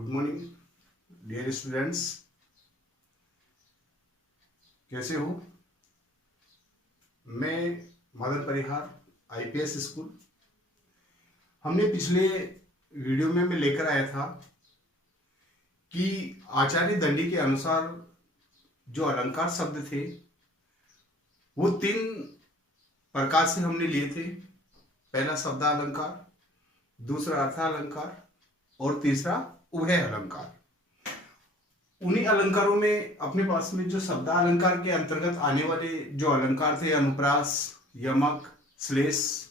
Good morning dear students, कैसे हो। मैं मदन परिहार आईपीएस स्कूल। हमने पिछले वीडियो में मैं लेकर आया था कि आचार्य दंडी के अनुसार जो अलंकार शब्द थे वो 3 प्रकार से हमने लिए थे। पहला शब्दालंकार, दूसरा अर्थालंकार और तीसरा उभय अलंकार। उन्हीं अलंकारों में अपने पास में जो शब्दालंकार के अंतर्गत आने वाले जो अलंकार थे, अनुप्रास, यमक, श्लेष,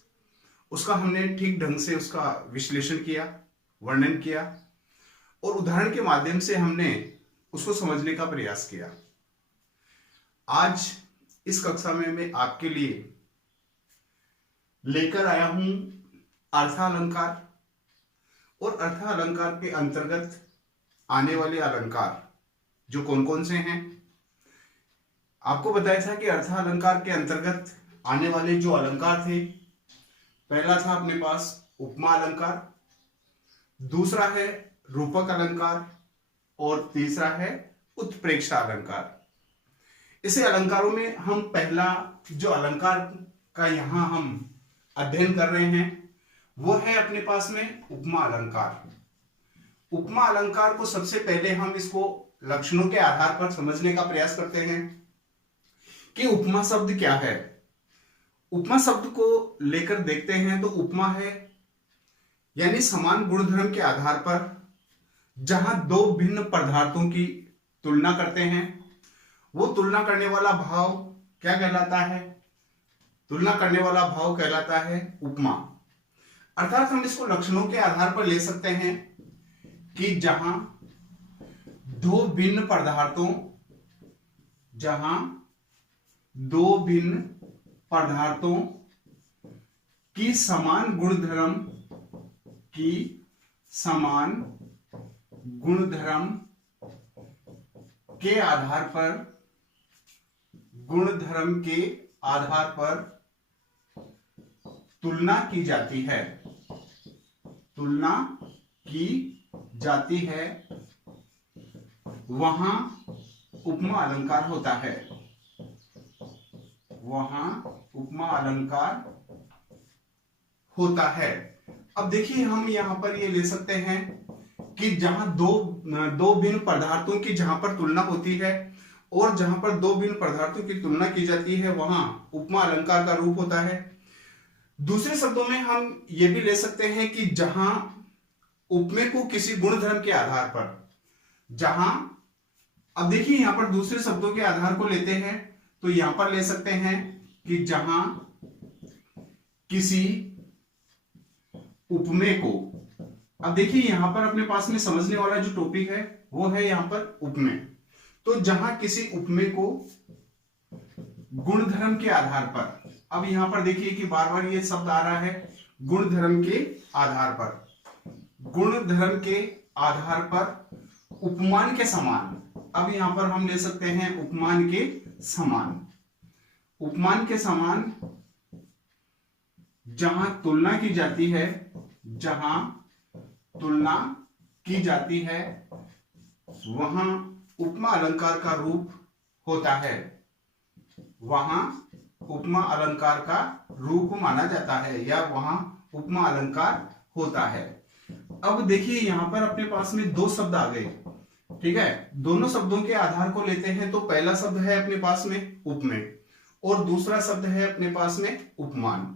उसका हमने ठीक ढंग से उसका विश्लेषण किया, वर्णन किया और उदाहरण के माध्यम से हमने उसको समझने का प्रयास किया। आज इस कक्षा में मैं आपके लिए लेकर आया हूं अर्थालंकार और अर्थालंकार के अंतर्गत आने वाले अलंकार जो कौन कौन से हैं। आपको बताया था कि अर्थालंकार के अंतर्गत आने वाले जो अलंकार थे, पहला था अपने पास उपमा अलंकार, दूसरा है रूपक अलंकार और तीसरा है उत्प्रेक्षा अलंकार। इसे अलंकारों में हम पहला जो अलंकार का यहां हम अध्ययन कर रहे हैं वो है अपने पास में उपमा अलंकार। उपमा अलंकार को सबसे पहले हम इसको लक्षणों के आधार पर समझने का प्रयास करते हैं कि उपमा शब्द क्या है। उपमा शब्द को लेकर देखते हैं तो उपमा है यानी समान गुणधर्म के आधार पर जहां 2 भिन्न पदार्थों की तुलना करते हैं, वो तुलना करने वाला भाव क्या कहलाता है? तुलना करने वाला भाव कहलाता है उपमा। अर्थात हम इसको लक्षणों के आधार पर ले सकते हैं कि जहां 2 भिन्न पदार्थों की समान गुणधर्म के आधार पर तुलना की जाती है, वहां उपमा अलंकार होता है। अब देखिए, हम यहां पर ये ले सकते हैं कि जहां दो भिन्न पदार्थों की जहां पर तुलना होती है और जहां पर 2 भिन्न पदार्थों की तुलना की जाती है वहां उपमा अलंकार का रूप होता है। दूसरे शब्दों में हम ये भी ले सकते हैं कि जहां उपमेय को किसी गुणधर्म के आधार पर, अब देखिए यहां पर दूसरे शब्दों के आधार को लेते हैं तो यहां पर ले सकते हैं कि जहां किसी उपमेय को, अब देखिए यहां पर अपने पास में समझने वाला जो टॉपिक है वो है यहां पर उपमेय। तो जहां किसी उपमेय को गुणधर्म के आधार पर, अब यहां पर देखिए कि बार बार ये शब्द आ रहा है गुणधर्म के आधार पर उपमान के समान। अब यहां पर हम ले सकते हैं उपमान के समान जहां तुलना की जाती है वहां उपमा अलंकार का रूप होता है, वहां उपमा अलंकार का रूप माना जाता है या वहां उपमा अलंकार होता है। अब देखिए यहां पर अपने पास में 2 शब्द आ गए, ठीक है। दोनों शब्दों के आधार को लेते हैं तो पहला शब्द है अपने पास में उपमेय और दूसरा शब्द है अपने पास में उपमान।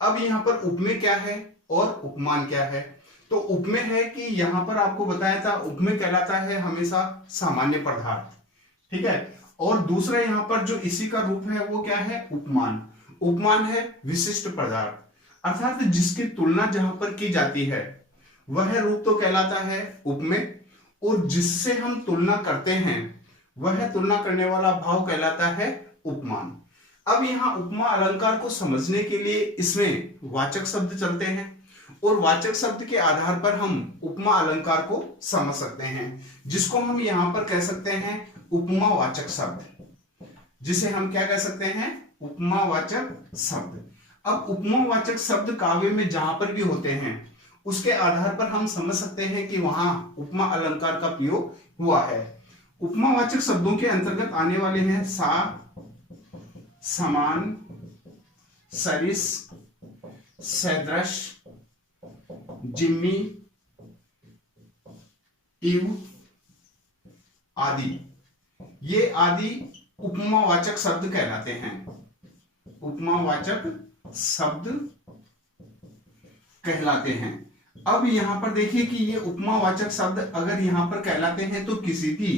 अब यहां पर उपमेय क्या है और उपमान क्या है? तो उपमेय है कि यहां पर आपको बताया था उपमेय कहलाता है हमेशा सामान्य पदार्थ, ठीक है। और दूसरा यहां पर जो इसी का रूप है वो क्या है? उपमान है विशिष्ट पदार्थ, अर्थात जिसकी तुलना जहां पर की जाती है वह रूप तो कहलाता है उपमेय और जिससे हम तुलना करते हैं वह तुलना करने वाला भाव कहलाता है उपमान। अब यहां उपमा अलंकार को समझने के लिए इसमें वाचक शब्द चलते हैं और वाचक शब्द के आधार पर हम उपमा अलंकार को समझ सकते हैं, जिसको हम यहां पर कह सकते हैं उपमावाचक शब्द, जिसे हम क्या कह सकते हैं? उपमावाचक शब्द। अब उपमावाचक शब्द काव्य में जहां पर भी होते हैं उसके आधार पर हम समझ सकते हैं कि वहां उपमा अलंकार का प्रयोग हुआ है। उपमावाचक शब्दों के अंतर्गत आने वाले हैं सा, समान, सरिस, सदृश, जिम्मी, इव आदि। ये आदि उपमावाचक शब्द कहलाते हैं। उपमावाचक शब्द कहलाते हैं। अब यहां पर देखिए कि ये उपमावाचक शब्द अगर यहां पर कहलाते हैं तो किसी भी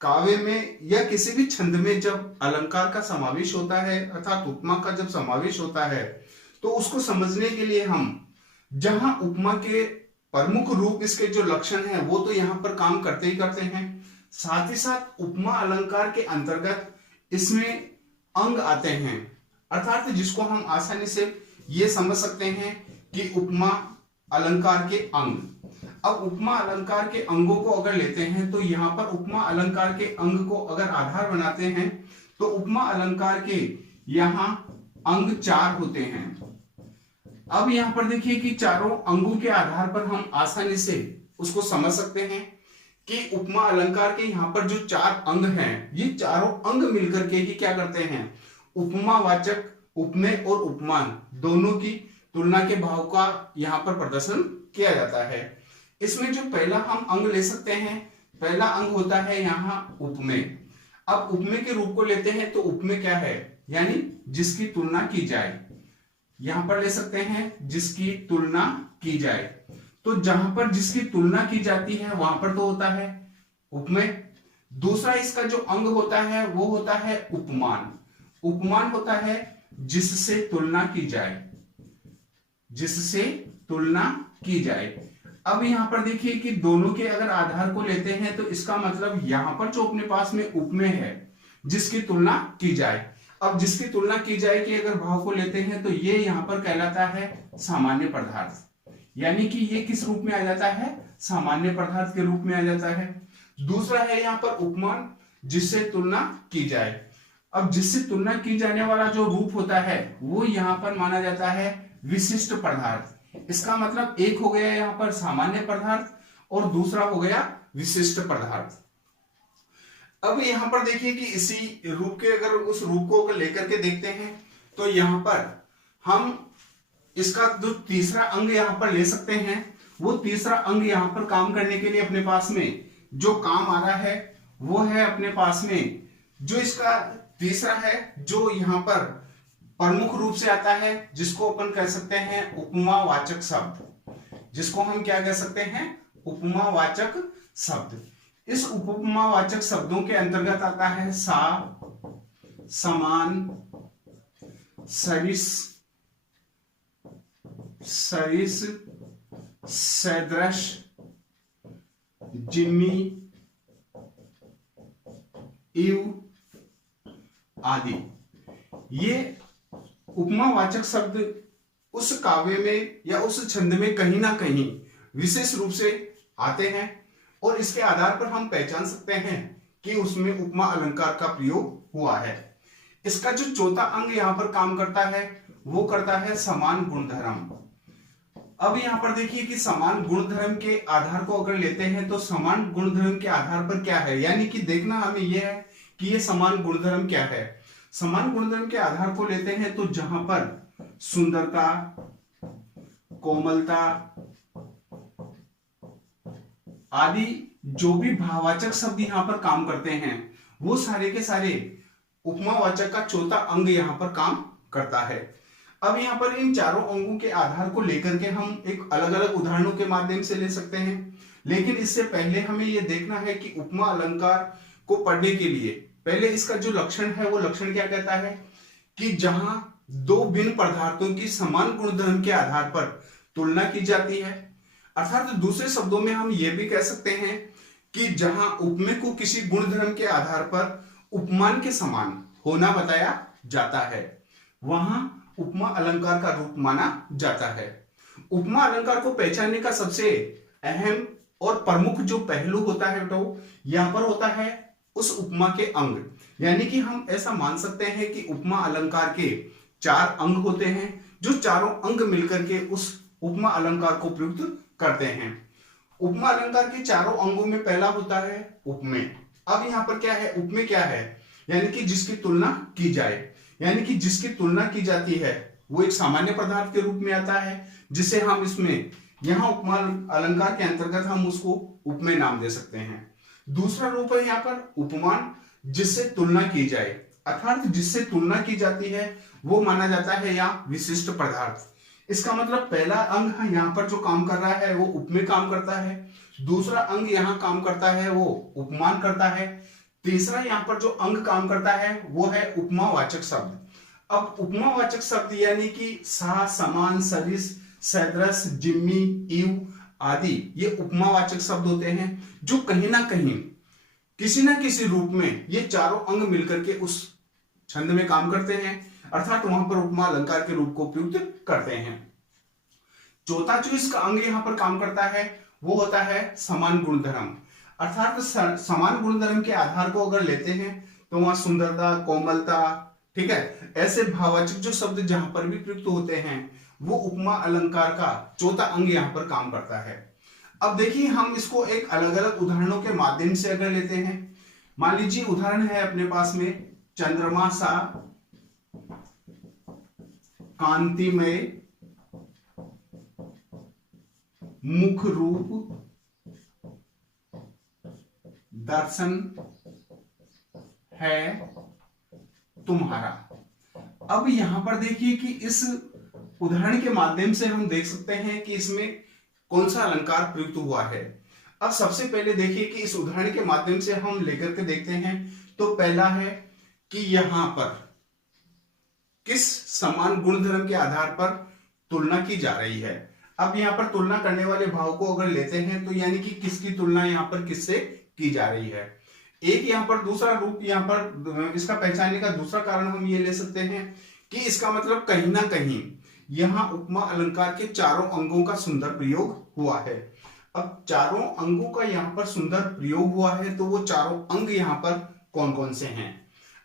काव्य में या किसी भी छंद में जब अलंकार का समावेश होता है अर्थात उपमा का जब समावेश होता है तो उसको समझने के लिए हम जहां उपमा के प्रमुख रूप इसके जो लक्षण हैं वो तो यहां पर काम करते ही करते हैं, साथ ही साथ उपमा अलंकार के अंतर्गत इसमें अंग आते हैं अर्थात जिसको हम आसानी से ये समझ सकते हैं कि उपमा अलंकार के अंग। अब उपमा अलंकार के अंगों को अगर लेते हैं तो यहां पर उपमा अलंकार के अंग को अगर आधार बनाते हैं तो उपमा अलंकार के यहां अंग 4 होते हैं। अब यहां पर देखिए कि चारों अंगों के आधार पर हम आसानी से उसको समझ सकते हैं कि उपमा अलंकार के यहां पर जो 4 अंग हैं ये चारों अंग मिलकर के ही क्या करते हैं, उपमावाचक, उपमेय और उपमान दोनों की तुलना के भाव का यहां पर प्रदर्शन किया जाता है। इसमें जो पहला हम अंग ले सकते हैं, पहला अंग होता है यहां उपमेय। अब उपमेय के रूप को लेते हैं तो उपमेय क्या है, यानी जिसकी तुलना की जाए। यहां पर ले सकते हैं जिसकी तुलना की जाए, तो जहां पर जिसकी तुलना की जाती है वहां पर तो होता है उपमेय। दूसरा इसका जो अंग होता है वो होता है उपमान। उपमान होता है जिससे तुलना की जाए, जिससे तुलना की जाए। अब यहां पर देखिए कि दोनों के अगर आधार को लेते हैं तो इसका मतलब यहां पर जो अपने पास में उपमेय है जिसकी तुलना की जाए। अब जिसकी तुलना की जाए कि अगर भाव को लेते हैं तो ये यहां पर कहलाता है सामान्य पदार्थ, यानी कि ये किस रूप में आ जाता है, सामान्य पदार्थ के रूप में आ जाता है। दूसरा है यहां पर उपमान, जिससे तुलना की जाए। अब जिससे तुलना की जाने वाला जो रूप होता है वो यहां पर माना जाता है विशिष्ट पदार्थ। इसका मतलब एक हो गया यहां पर सामान्य पदार्थ और दूसरा हो गया विशिष्ट पदार्थ। अब यहां पर देखिए कि इसी रूप के अगर उस रूप को अगर लेकर के देखते हैं तो यहां पर हम इसका जो तीसरा अंग यहां पर ले सकते हैं, वो तीसरा अंग यहां पर काम करने के लिए अपने पास में जो काम आ रहा है वो है अपने पास में जो इसका तीसरा है जो यहां पर प्रमुख रूप से आता है, जिसको अपन कह सकते हैं उपमावाचक शब्द, जिसको हम क्या कह सकते हैं, उपमावाचक शब्द। इस उपमावाचक शब्दों के अंतर्गत आता है सा, समान, सरिस, सरिस, सदृश, जिम्मी, इव आदि। ये उपमावाचक शब्द उस काव्य में या उस छंद में कहीं ना कहीं विशेष रूप से आते हैं और इसके आधार पर हम पहचान सकते हैं कि उसमें उपमा अलंकार का प्रयोग हुआ है। इसका जो चौथा अंग यहां पर काम करता है वो करता है समान गुणधर्म। अब यहां पर देखिए कि समान गुणधर्म के आधार को अगर लेते हैं तो समान गुणधर्म के आधार पर क्या है, यानी कि देखना हमें यह है कि ये समान गुणधर्म क्या है। समान गुणधर्म के आधार को लेते हैं तो जहां पर सुंदरता, कोमलता आदि जो भी भाववाचक शब्द यहां पर काम करते हैं वो सारे के सारे उपमावाचक का चौथा अंग यहां पर काम करता है। अब यहां पर इन चारों अंगों के आधार को लेकर के हम एक अलग अलग उदाहरणों के माध्यम से ले सकते हैं, लेकिन इससे पहले हमें यह देखना है कि उपमा अलंकार को पढ़ने के लिए पहले इसका जो लक्षण है वो लक्षण क्या कहता है कि जहां दो भिन्न पदार्थों की समान गुणधर्म के आधार पर तुलना की जाती है, अर्थात दूसरे शब्दों में हम ये भी कह सकते हैं कि जहां उपमेय को किसी गुणधर्म के आधार पर उपमान के समान होना बताया जाता है, वहां उपमा अलंकार का रूप माना जाता है। उपमा अलंकार को पहचानने का सबसे अहम और प्रमुख जो पहलू होता है तो यहां पर होता है उस उपमा के अंग, यानी कि हम ऐसा मान सकते हैं कि उपमा अलंकार के 4 अंग होते हैं जो चारों अंग मिलकर के उस उपमा अलंकार को प्रयुक्त करते हैं। उपमा अलंकार के चारों अंगों में पहला होता है उपमेय। अब यहाँ पर क्या है, उपमेय क्या है, यानी कि जिसकी तुलना की जाए, यानी कि जिसकी तुलना की जाती है वो एक सामान्य पदार्थ के रूप में आता है, जिसे हम इसमें यहाँ उपमा अलंकार के अंतर्गत हम उसको उपमेय नाम दे सकते हैं। दूसरा रूप है यहाँ पर उपमान, जिससे तुलना की जाए, अर्थात जिससे तुलना की जाती है वो माना जाता है या विशिष्ट पदार्थ। इसका मतलब पहला अंग यहाँ पर जो काम कर रहा है वो उपमेय काम करता है, दूसरा अंग यहाँ काम करता है वो उपमान करता है, तीसरा यहाँ पर जो अंग काम करता है वो है उपमावाचक शब्द। अब उपमावाचक शब्द यानी कि सा, समान, सरिस, सदृश, जिम्मी, इव आदि ये उपमावाचक शब्द होते हैं, जो कहीं ना कहीं किसी ना किसी रूप में ये चारों अंग मिलकर के उस छंद में काम करते हैं, अर्थात वहां पर उपमा अलंकार के रूप को प्रयुक्त करते हैं। चौथा जो इसका अंग यहां पर काम करता है वो होता है समान गुणधर्म, अर्थात समान गुणधर्म के आधार को अगर लेते हैं तो वहां सुंदरता, कोमलता, ठीक है, ऐसे भाववाचक जो शब्द जहां पर भी प्रयुक्त होते हैं वो उपमा अलंकार का चौथा अंग यहां पर काम करता है। अब देखिए हम इसको एक अलग अलग उदाहरणों के माध्यम से अगर लेते हैं, मान लीजिए उदाहरण है अपने पास में चंद्रमा सा कांतिमय मुख रूप दर्शन है तुम्हारा। अब यहां पर देखिए कि इस उदाहरण के माध्यम से हम देख सकते हैं कि इसमें कौन सा अलंकार प्रयुक्त हुआ है। अब सबसे पहले देखिए कि इस उदाहरण के माध्यम से हम लेकर के देखते हैं, तो पहला है कि यहां पर किस समान गुणधर्म के आधार पर तुलना की जा रही है। अब यहां पर तुलना करने वाले भाव को अगर लेते हैं तो यानी कि किसकी तुलना यहां पर किससे की जा रही है। एक यहां पर दूसरा रूप, यहां पर इसका पहचानने का दूसरा कारण हम ये ले सकते हैं कि इसका मतलब कहीं ना कहीं यहां उपमा अलंकार के चारों अंगों का सुंदर प्रयोग हुआ है। अब चारों अंगों का यहां पर सुंदर प्रयोग हुआ है, तो वो चारों अंग यहां पर कौन कौन से हैं।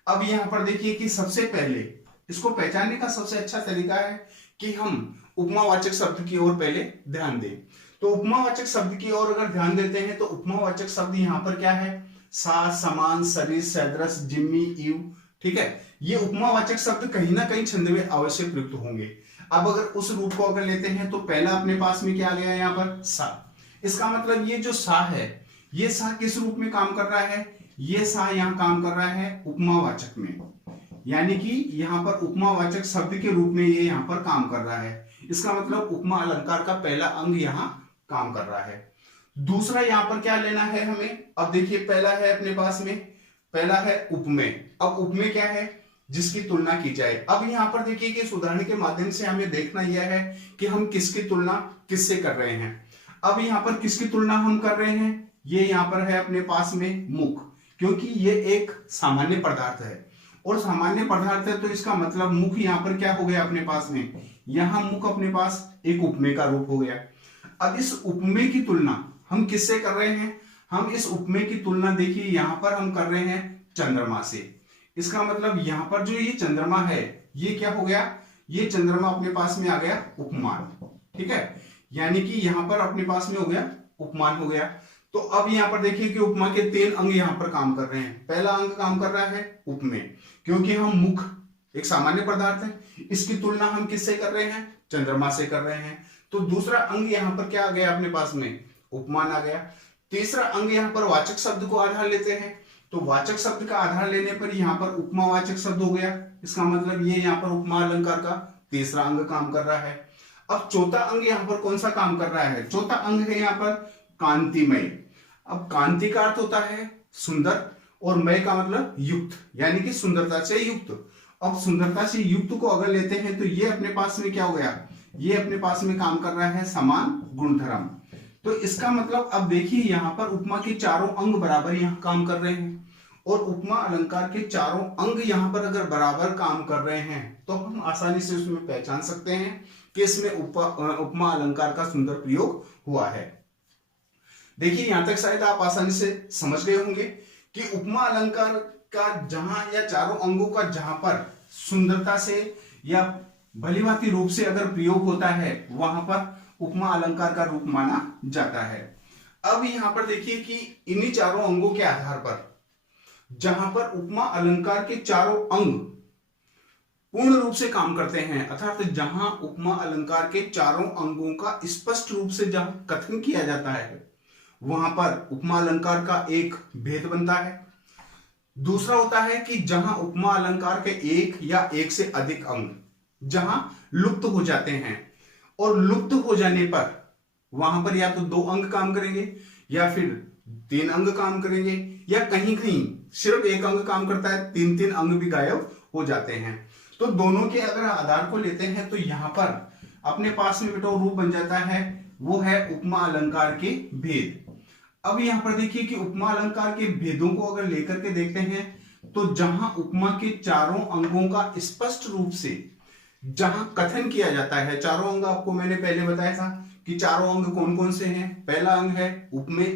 अब यहां पर देखिए कि सबसे पहले इसको पहचानने का सबसे अच्छा तरीका है कि हम उपमावाचक शब्द की ओर पहले ध्यान दें। तो उपमावाचक शब्द की ओर अगर ध्यान देते हैं तो उपमावाचक शब्द यहां पर क्या है, सा, समान, सरिस, सदृश, जिम्मी, इव, ठीक है, ये उपमावाचक शब्द कहीं ना कहीं छंद में अवश्य प्रयुक्त होंगे। अब अगर उस रूप को अगर लेते हैं तो पहला अपने पास में क्या आ गया यहाँ पर, सा। इसका मतलब ये जो सा है, ये सा किस रूप में काम कर रहा है, ये सा यहाँ काम कर रहा है उपमावाचक में, यानी कि यहाँ पर उपमावाचक शब्द के रूप में ये यहाँ पर काम कर रहा है। इसका मतलब उपमा अलंकार का पहला अंग यहाँ काम कर रहा है। दूसरा यहाँ पर क्या लेना है हमें, अब देखिए पहला है अपने पास में, पहला है उपमेय। अब उपमेय क्या है, जिसकी तुलना की जाए। अब यहाँ पर देखिए कि इस उदाहरण के माध्यम से हमें देखना यह है कि हम किसकी तुलना किससे कर रहे हैं। अब यहाँ पर किसकी तुलना हम कर रहे हैं, ये यहाँ पर है अपने पास में मुख, क्योंकि ये एक सामान्य पदार्थ है और सामान्य पदार्थ है तो इसका मतलब मुख यहाँ पर क्या हो गया अपने पास में, यहाँ मुख अपने पास एक उपमेय का रूप हो गया। अब इस उपमेय की तुलना हम किससे कर रहे हैं, हम इस उपमेय की तुलना देखिए यहाँ पर हम कर रहे हैं चंद्रमा से। इसका मतलब यहाँ पर जो ये चंद्रमा है ये क्या हो गया, ये चंद्रमा अपने पास में आ गया उपमान, ठीक है, यानी कि यहाँ पर अपने पास में हो गया उपमान हो गया। तो अब यहाँ पर देखिए कि उपमा के 3 अंग यहाँ पर काम कर रहे हैं। पहला अंग काम कर रहा है उपमेय, क्योंकि हम मुख एक सामान्य पदार्थ है, इसकी तुलना हम किससे कर रहे हैं, चंद्रमा से कर रहे हैं। तो दूसरा अंग यहाँ पर क्या आ गया अपने पास में, उपमान आ गया। तीसरा अंग यहाँ पर वाचक शब्द को आधार लेते हैं, तो वाचक शब्द का आधार लेने पर यहाँ पर उपमावाचक शब्द हो गया। इसका मतलब ये यहाँ पर उपमा अलंकार का तीसरा अंग काम कर रहा है। अब चौथा अंग यहाँ पर कौन सा काम कर रहा है, चौथा अंग है यहाँ पर कांतिमय। अब कांति का अर्थ होता है सुंदर और मय का मतलब युक्त, यानी कि सुंदरता से युक्त। अब सुंदरता से युक्त को अगर लेते हैं तो ये अपने पास में क्या हो गया, ये अपने पास में काम कर रहा है समान गुणधर्म। तो इसका मतलब अब देखिए यहाँ पर उपमा के चारों अंग बराबर यहाँ काम कर रहे हैं और उपमा अलंकार के चारों अंग यहाँ पर अगर बराबर काम कर रहे हैं तो हम आसानी से उसमें पहचान सकते हैं कि इसमें उपमा अलंकार का सुंदर प्रयोग हुआ है। देखिए यहां तक शायद आप आसानी से समझ गए होंगे कि उपमा अलंकार का जहां या चारों अंगों का जहां पर सुंदरता से या भलीभांति रूप से अगर प्रयोग होता है वहां पर उपमा अलंकार का रूप माना जाता है। अब यहां पर देखिए कि इन्हीं चारों अंगों के आधार पर जहां पर उपमा अलंकार के चारों अंग पूर्ण रूप से काम करते हैं, अर्थात जहां उपमा अलंकार के चारों अंगों का स्पष्ट रूप से जहां कथन किया जाता है, वहां पर उपमा अलंकार का एक भेद बनता है। दूसरा होता है कि जहां उपमा अलंकार के एक या एक से अधिक अंग जहां लुप्त हो जाते हैं, और लुप्त हो जाने पर वहां पर या तो 2 अंग काम करेंगे या फिर 3 अंग काम करेंगे, या कहीं कहीं सिर्फ 1 अंग काम करता है, 3 अंग भी गायब हो जाते हैं। तो दोनों के अगर आधार को लेते हैं तो यहां पर अपने पास में बेटा रूप बन जाता है, वो है उपमा अलंकार के भेद। अब यहां पर देखिए कि उपमा अलंकार के भेदों को अगर लेकर के देखते हैं तो जहां उपमा के चारों अंगों का स्पष्ट रूप से जहां कथन किया जाता है, चारों अंग आपको मैंने पहले बताया था कि चारों अंग कौन कौन से हैं। पहला अंग है उपमेय,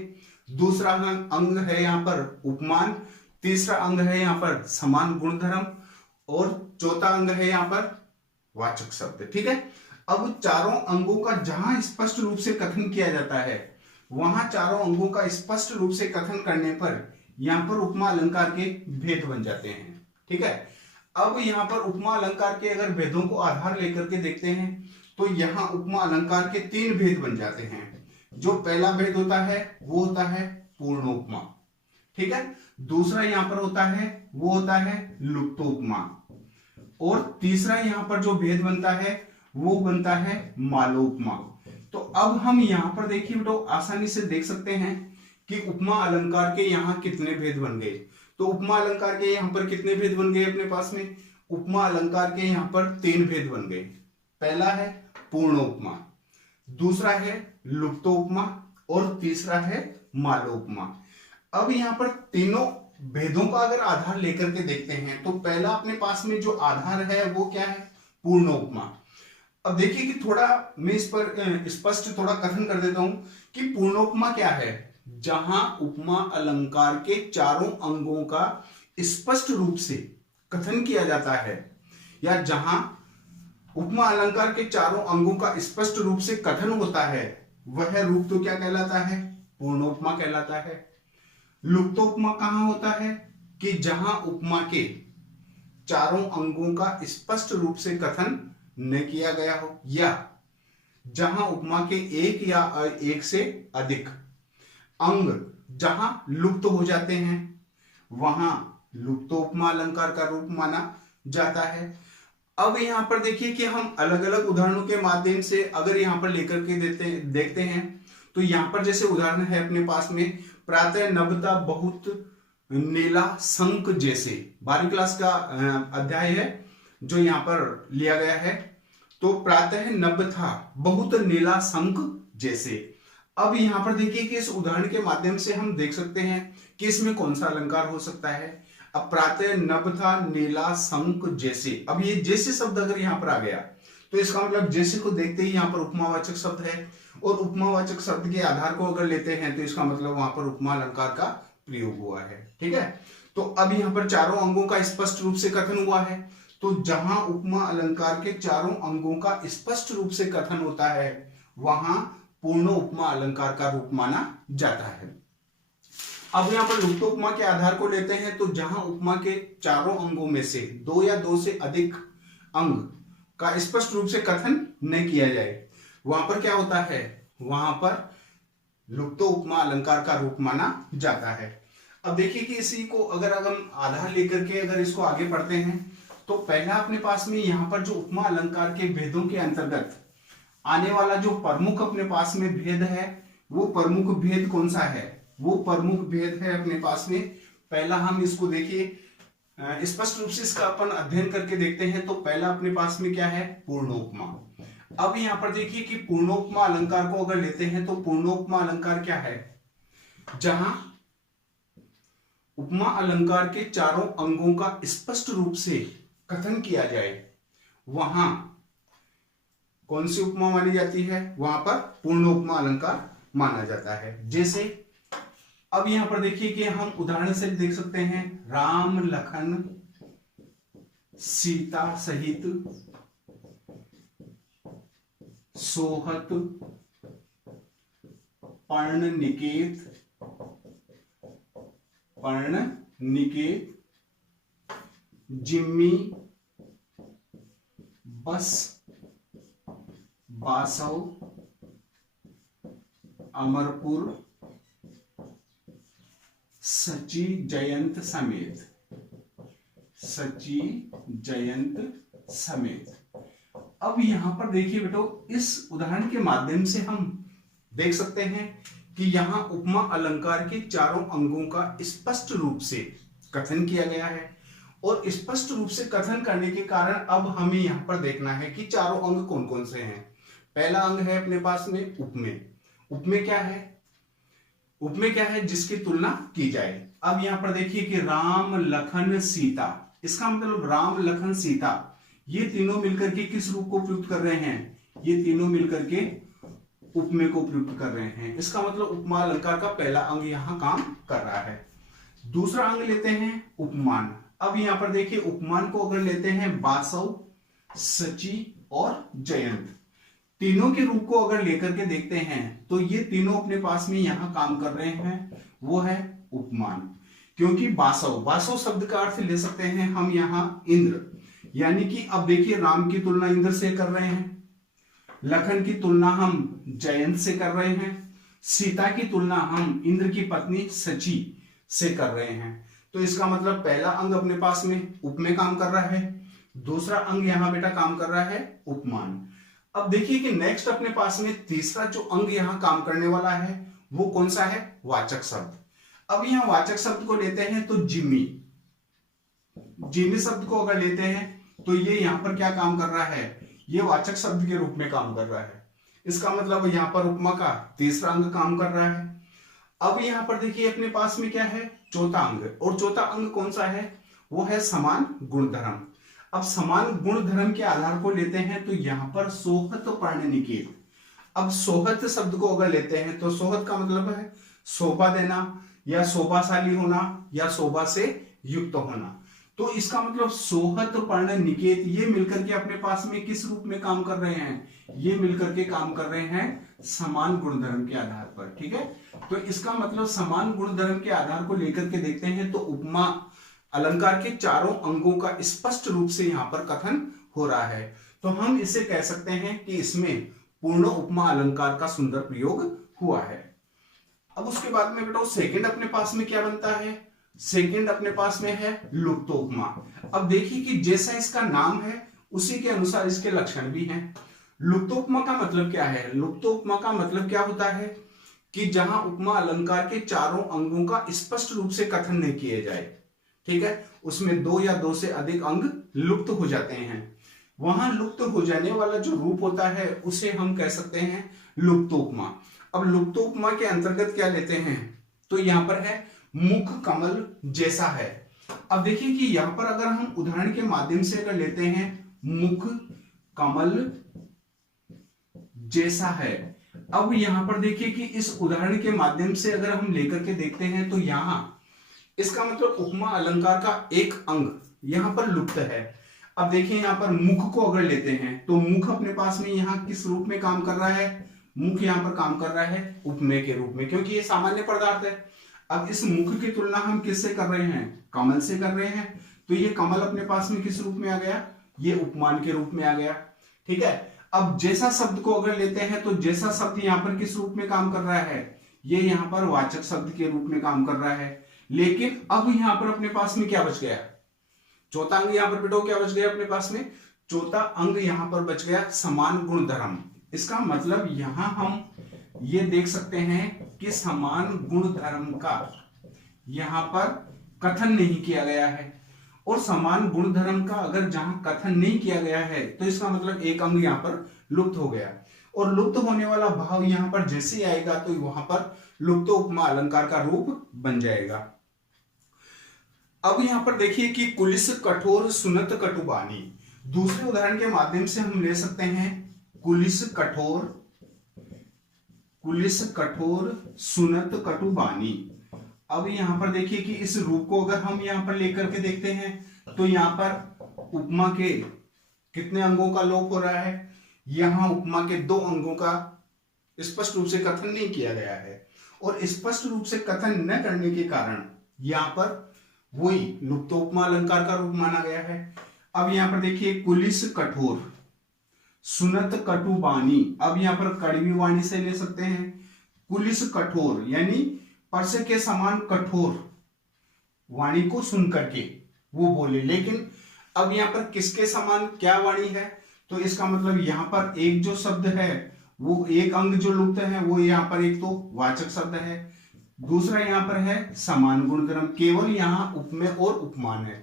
दूसरा अंग है यहां पर उपमान, तीसरा अंग है यहां पर समान गुणधर्म, और चौथा अंग है यहां पर वाचक शब्द। ठीक है, अब चारों अंगों का जहां स्पष्ट रूप से कथन किया जाता है, वहां चारों अंगों का स्पष्ट रूप से कथन करने पर यहां पर उपमा अलंकार के भेद बन जाते हैं। ठीक है, अब यहां पर उपमा अलंकार के अगर भेदों को आधार लेकर के देखते हैं तो यहां उपमा अलंकार के 3 भेद बन जाते हैं। जो पहला भेद होता है वो होता है पूर्ण उपमा। ठीक है, दूसरा यहां पर होता है वो होता है लुप्तोपमा, और तीसरा यहां पर जो भेद बनता है वो बनता है मालोपमा। तो अब हम यहां पर देखिए बेटो आसानी से देख सकते हैं कि उपमा अलंकार के यहां कितने भेद बन गए। तो उपमा अलंकार के यहां पर कितने भेद बन गए अपने पास में? उपमा अलंकार के यहां पर 3 भेद बन गए। पहला है पूर्ण उपमा, दूसरा है लुप्तोपमा, और तीसरा है मालोपमा। अब यहां पर तीनों भेदों का अगर आधार लेकर के देखते हैं तो पहला अपने पास में जो आधार है वो क्या है? पूर्ण उपमा। अब देखिए कि थोड़ा मैं इस पर स्पष्ट थोड़ा कथन कर देता हूं कि पूर्णोपमा क्या है? जहां उपमा अलंकार के चारों अंगों का स्पष्ट रूप से कथन किया जाता है, या जहां उपमा अलंकार के चारों अंगों का स्पष्ट रूप से कथन होता है, वह रूप तो क्या कहलाता है? पूर्णोपमा कहलाता है। लुप्तोपमा कहां होता है? कि जहां उपमा के चारों अंगों का स्पष्ट रूप से कथन न किया गया हो, या जहां उपमा के एक या एक से अधिक अंग जहां लुप्त हो जाते हैं, वहां लुप्तोपमा अलंकार का रूप माना जाता है। अब यहां पर देखिए कि हम अलग अलग उदाहरणों के माध्यम से अगर यहां पर लेकर के देखते हैं तो यहां पर जैसे उदाहरण है अपने पास में, प्रातः नभता बहुत नीला शंख जैसे, 12वीं क्लास का अध्याय है जो यहां पर लिया गया है। तो प्रातः नभ था बहुत नीला शंख जैसे। अब यहां पर देखिए कि इस उदाहरण के माध्यम से हम देख सकते हैं कि इसमें कौन सा अलंकार हो सकता है। अब प्रातः नभ था नीला शंख जैसे, अब ये जैसे शब्द अगर यहां पर आ गया तो इसका मतलब जैसे को देखते ही यहां पर उपमावाचक शब्द है, और उपमावाचक शब्द के आधार को अगर लेते हैं तो इसका मतलब वहां पर उपमा अलंकार का प्रयोग हुआ है। ठीक है, तो अब यहां पर चारों अंगों का स्पष्ट रूप से कथन हुआ है। तो जहां उपमा अलंकार के चारों अंगों का स्पष्ट रूप से कथन होता है, वहां पूर्ण उपमा अलंकार का रूप माना जाता है। अब यहां पर लुप्तोपमा के आधार को लेते हैं तो जहां उपमा के चारों अंगों में से 2 या 2 से अधिक अंग का स्पष्ट रूप से कथन न किया जाए, वहां पर क्या होता है? वहां पर लुप्तो उपमा अलंकार का रूप माना जाता है। अब देखिए कि इसी को अगर हम आधार लेकर के अगर इसको आगे पढ़ते हैं तो पहला अपने पास में यहां पर जो उपमा अलंकार के भेदों के अंतर्गत आने वाला जो प्रमुख अपने पास में भेद है, वो प्रमुख भेद कौन सा है? वो प्रमुख भेद है अपने पास में, पहला हम इसको देखिए स्पष्ट रूप से इसका अपन अध्ययन करके देखते हैं। तो पहला अपने पास में क्या है? पूर्णोपमा। अब यहां पर देखिए कि पूर्णोपमा अलंकार को अगर लेते हैं तो पूर्णोपमा अलंकार क्या है? जहां उपमा अलंकार के चारों अंगों का स्पष्ट रूप से कथन किया जाए, वहां कौन सी उपमा मानी जाती है? वहां पर पूर्ण उपमा अलंकार माना जाता है। जैसे अब यहां पर देखिए कि हम उदाहरण से देख सकते हैं, राम लखन सीता सहित सोहत, पर्ण निकेत, पर्ण निकेत, जिम्मी, बस, बासव, अमरपुर, सची जयंत समेत, सची जयंत समेत। अब यहां पर देखिए बेटो, इस उदाहरण के माध्यम से हम देख सकते हैं कि यहां उपमा अलंकार के चारों अंगों का स्पष्ट रूप से कथन किया गया है। और स्पष्ट रूप से कथन करने के कारण अब हमें यहां पर देखना है कि चारों अंग कौन कौन से हैं। पहला अंग है अपने पास में उपमेय। उपमेय क्या है? उपमेय क्या है? जिसकी तुलना की जाए। अब यहां पर देखिए कि राम, लखन, सीता, इसका मतलब राम, लखन, सीता, ये तीनों मिलकर के किस रूप को प्रयुक्त कर रहे हैं? ये तीनों मिलकर के उपमेय को प्रयुक्त कर रहे हैं। इसका मतलब उपमा अलंकार का पहला अंग यहां काम कर रहा है। दूसरा अंग लेते हैं उपमान। अब यहां पर देखिए उपमान को अगर लेते हैं बासव, सची और जयंत, तीनों के रूप को अगर लेकर के देखते हैं तो ये तीनों अपने पास में यहां काम कर रहे हैं, वो है उपमान। क्योंकि बासव, बासव शब्द का अर्थ ले सकते हैं हम यहां इंद्र, यानी कि अब देखिए राम की तुलना इंद्र से कर रहे हैं, लखन की तुलना हम जयंत से कर रहे हैं, सीता की तुलना हम इंद्र की पत्नी सची से कर रहे हैं। तो इसका मतलब पहला अंग अपने पास में उपमेय काम कर रहा है, दूसरा अंग यहां बेटा काम कर रहा है उपमान। अब देखिए कि नेक्स्ट अपने पास में तीसरा जो अंग यहां काम करने वाला है वो कौन सा है? वाचक शब्द। अब यहां वाचक शब्द को लेते हैं तो जिम्मी, जिम्मी शब्द को अगर लेते हैं तो ये यहां पर क्या काम कर रहा है? ये वाचक शब्द के रूप में काम कर रहा है। इसका मतलब यहां पर उपमा का तीसरा अंग काम कर रहा है। अब यहां पर देखिए अपने पास में क्या है? चौथा अंग। और चौथा अंग कौन सा है? वो है समान गुणधर्म। अब समान गुणधर्म के आधार को लेते हैं तो यहां पर सोहत, पर्ण निकेत। अब सोहत शब्द को अगर लेते हैं तो सोहत का मतलब है शोभा देना या शोभाशाली होना या शोभा से युक्त होना। तो इसका मतलब सोहत, पर्ण निकेत ये मिलकर के अपने पास में किस रूप में काम कर रहे हैं? ये मिलकर के काम कर रहे हैं समान गुणधर्म के आधार पर। ठीक है, तो इसका मतलब समान गुणधर्म के आधार को लेकर के देखते हैं तो उपमा अलंकार के चारों अंगों का स्पष्ट रूप से यहां पर कथन हो रहा है। तो हम इसे कह सकते हैं कि इसमें पूर्ण उपमा अलंकार का सुंदर प्रयोग हुआ है। अब उसके बाद में बेटा सेकंड अपने पास में क्या बनता है? सेकंड अपने पास में है लुप्तोपमा। अब देखिए कि जैसा इसका नाम है उसी के अनुसार इसके लक्षण भी हैं। लुप्तोपमा का मतलब क्या है? लुप्तोपमा का मतलब क्या होता है कि जहां उपमा अलंकार के चारों अंगों का स्पष्ट रूप से कथन नहीं किए जाए, ठीक है, उसमें दो या दो से अधिक अंग लुप्त हो जाते हैं, वहां लुप्त हो जाने वाला जो रूप होता है उसे हम कह सकते हैं लुप्तोपमा। अब लुप्तोपमा के अंतर्गत क्या लेते हैं? तो यहां पर है मुख कमल जैसा है। अब देखिए कि यहां पर अगर हम उदाहरण के माध्यम से अगर लेते हैं मुख कमल जैसा है, अब यहां पर देखिए कि इस उदाहरण के माध्यम से अगर हम लेकर के देखते हैं तो यहां इसका मतलब उपमा अलंकार का एक अंग यहां पर लुप्त है। अब देखिए यहां पर मुख को अगर लेते हैं तो मुख अपने पास में यहां किस रूप में काम कर रहा है? मुख यहां पर काम कर रहा है उपमेय के रूप में, क्योंकि ये सामान्य पदार्थ है। अब इस मुख की तुलना हम किससे कर रहे हैं? कमल से कर रहे हैं। तो ये कमल अपने पास में किस रूप में आ गया? ये उपमान के रूप में आ गया। ठीक है, अब जैसा शब्द को अगर लेते हैं तो जैसा शब्द यहां पर किस रूप में काम कर रहा है? ये यहां पर वाचक शब्द के रूप में काम कर रहा है। लेकिन अब यहां पर अपने पास में क्या बच गया? चौथा अंग यहां पर बेटो क्या बच गया अपने पास में? चौथा अंग यहां पर बच गया समान गुणधर्म। इसका मतलब यहां हम ये देख सकते हैं कि समान गुणधर्म का यहां पर कथन नहीं किया गया है। और समान गुणधर्म का अगर जहां कथन नहीं किया गया है तो इसका मतलब एक अंग यहां पर लुप्त हो गया। और लुप्त होने वाला भाव यहां पर जैसे ही आएगा तो वहां पर लुप्त उपमा अलंकार का रूप बन जाएगा। अब यहां पर देखिए कि कुलिस कठोर सुनत कटुबानी, दूसरे उदाहरण के माध्यम से हम ले सकते हैं कुलिस कठोर सुनत कटुबानी। अब यहां पर देखिए कि इस रूप को अगर हम यहां पर लेकर के देखते हैं तो यहां पर उपमा के कितने अंगों का लोप हो रहा है? यहां उपमा के दो अंगों का स्पष्ट रूप से कथन नहीं किया गया है, और स्पष्ट रूप से कथन न करने के कारण यहां पर वही लुप्तोपमा अलंकार का रूप माना गया है। अब यहां पर देखिए कुलिस कठोर, सुनत कटु वाणी। अब यहां पर कड़वी वाणी से ले सकते हैं। कुलिस कठोर यानी परसे के समान कठोर वाणी को सुन करके वो बोले, लेकिन अब यहां पर किसके समान क्या वाणी है, तो इसका मतलब यहां पर एक जो शब्द है वो एक अंग जो लुप्त है वो यहां पर एक तो वाचक शब्द है, दूसरा यहां पर है समान गुणधर्म, केवल यहां उपमेय और उपमान है।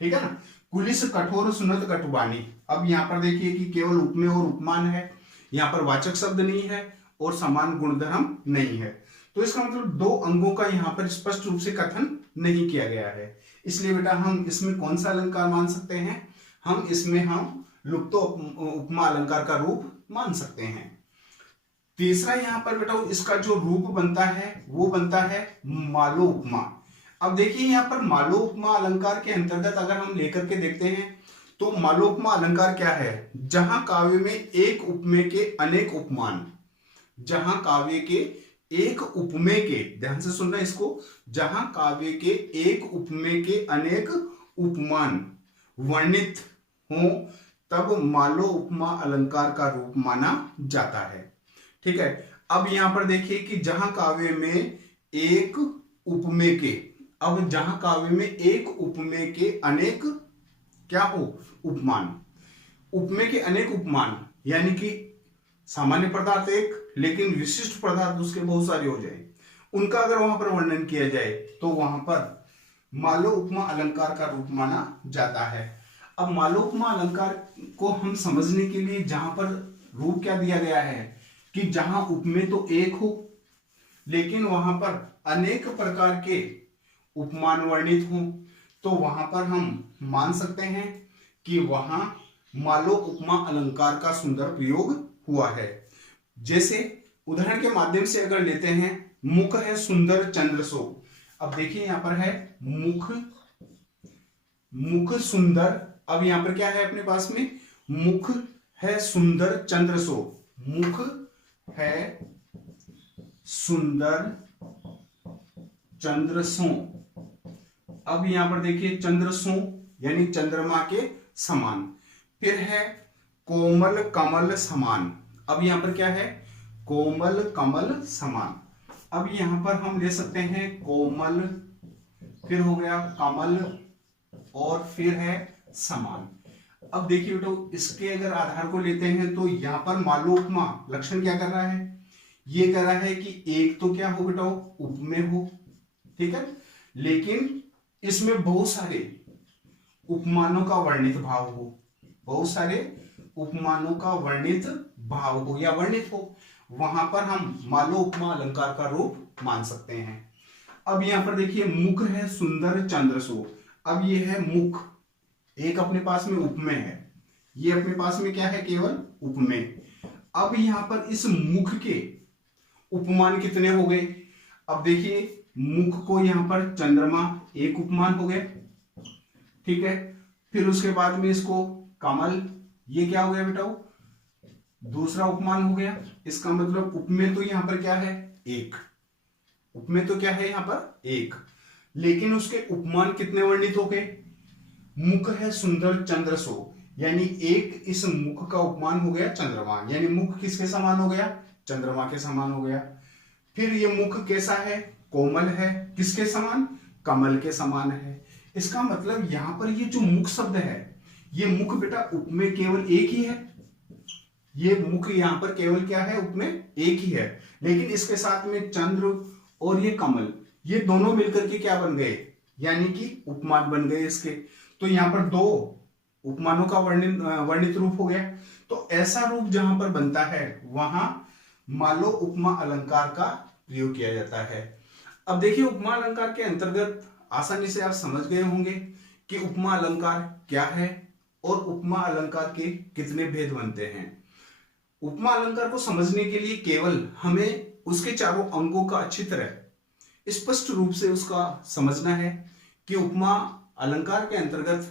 ठीक है ना, कुलिस कठोर सुनत कटुवाणी। अब यहां पर देखिए कि केवल उपमेय और उपमान है, यहां पर वाचक शब्द नहीं है और समान गुणधर्म नहीं है, तो इसका मतलब दो अंगों का यहां पर स्पष्ट रूप से कथन नहीं किया गया है। इसलिए बेटा हम इसमें कौन सा अलंकार मान सकते हैं, हम इसमें हम लुप्तो उपमा अलंकार का रूप मान सकते हैं। तीसरा यहां पर बेटा इसका जो रूप बनता है वो बनता है मालो उपमा। अब देखिए यहां पर मालो उपमा अलंकार के अंतर्गत अगर हम लेकर के देखते हैं तो मालो उपमा अलंकार क्या है, जहां काव्य में एक उपमेय के अनेक उपमान, जहां काव्य के एक उपमेय के, ध्यान से सुनना इसको, जहां काव्य के एक उपमेय के अनेक उपमान वर्णित हो तब मालो उपमा अलंकार का रूप माना जाता है। ठीक है, अब यहां पर देखिए कि जहां काव्य में एक उपमेय के, अब जहां काव्य में एक उपमेय के अनेक क्या हो उपमान, उपमेय के अनेक उपमान यानी कि सामान्य पदार्थ एक लेकिन विशिष्ट पदार्थ उसके बहुत सारे हो जाए, उनका अगर वहां पर वर्णन किया जाए तो वहां पर मालो उपमा अलंकार का रूप माना जाता है। अब मालो उपमा अलंकार को हम समझने के लिए जहां पर रूप क्या दिया गया है कि जहां उपमेय तो एक हो लेकिन वहां पर अनेक प्रकार के उपमान वर्णित हो, तो वहां पर हम मान सकते हैं कि वहां मालो उपमा अलंकार का सुंदर प्रयोग हुआ है। जैसे उदाहरण के माध्यम से अगर लेते हैं, मुख है सुंदर चंद्र सो। अब देखिए यहां पर है मुख, मुख सुंदर, अब यहां पर क्या है अपने पास में, मुख है सुंदर चंद्र सो, मुख है सुंदर चंद्रसों। अब यहां पर देखिए चंद्रसों यानी चंद्रमा के समान, फिर है कोमल कमल समान। अब यहां पर क्या है, कोमल कमल समान। अब यहां पर हम ले सकते हैं कोमल, फिर हो गया कमल और फिर है समान। अब देखिए बेटो इसके अगर आधार को लेते हैं तो यहां पर मालो उपमा लक्षण क्या कर रहा है, ये कह रहा है कि एक तो क्या हो बेटा उपमेय हो, ठीक है, लेकिन इसमें बहुत सारे उपमानों का वर्णित भाव हो, बहुत सारे उपमानों का वर्णित भाव हो या वर्णित हो, वहां पर हम मालो उपमा अलंकार का रूप मान सकते हैं। अब यहां पर देखिए मुख है सुंदर चंद्रसो। अब ये है मुख, एक अपने पास में उपमेय है, ये अपने पास में क्या है केवल उपमेय। अब यहां पर इस मुख के उपमान कितने हो गए, अब देखिए मुख को यहां पर चंद्रमा एक उपमान हो गया, ठीक है, फिर उसके बाद में इसको कमल, ये क्या हो गया बेटा दूसरा उपमान हो गया। इसका मतलब उपमेय तो यहां पर क्या है एक, उपमेय तो क्या है यहां पर एक, लेकिन उसके उपमान कितने वर्णित हो गए, मुख है सुंदर चंद्रसो, यानी एक इस मुख का उपमान हो गया चंद्रमा, यानी मुख किसके समान हो गया, चंद्रमा के समान हो गया। फिर ये मुख कैसा है, कोमल है, किसके समान, कमल के समान है। इसका मतलब यहां पर ये जो मुख शब्द है, ये मुख बेटा उपमेय केवल एक ही है, ये मुख यहां पर केवल क्या है उपमेय एक ही है, लेकिन इसके साथ में चंद्र और ये कमल, ये दोनों मिलकर के क्या बन गए, यानी कि उपमान बन गए इसके। तो यहां पर दो उपमानों का वर्णित रूप हो गया। तो ऐसा रूप जहां पर बनता है वहां मालो उपमा अलंकार का प्रयोग किया जाता है। अब देखिए उपमा अलंकार के अंतर्गत आसानी से आप समझ गए होंगे कि उपमा अलंकार क्या है और उपमा अलंकार के कितने भेद बनते हैं। उपमा अलंकार को समझने के लिए केवल हमें उसके चारों अंगों का अच्छी तरह स्पष्ट रूप से उसका समझना है कि उपमा अलंकार के अंतर्गत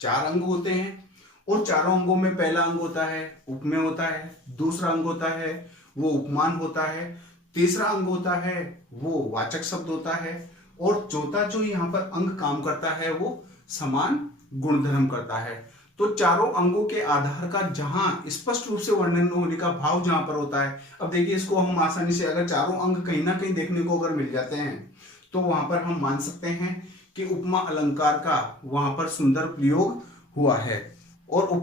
चार अंग होते हैं और चारों अंगों में पहला अंग होता है उपमेय होता है, दूसरा अंग होता है वो उपमान होता है, तीसरा अंग होता है वो वाचक शब्द होता है, और चौथा जो यहाँ पर अंग काम करता है वो समान गुणधर्म करता है। तो चारों अंगों के आधार का जहां स्पष्ट रूप से वर्णन होने का भाव जहां पर होता है, अब देखिए इसको हम आसानी से अगर चारों अंग कहीं ना कहीं देखने को अगर मिल जाते हैं तो वहां पर हम मान सकते हैं कि उपमा अलंकार का वहां पर सुंदर प्रयोग हुआ है। और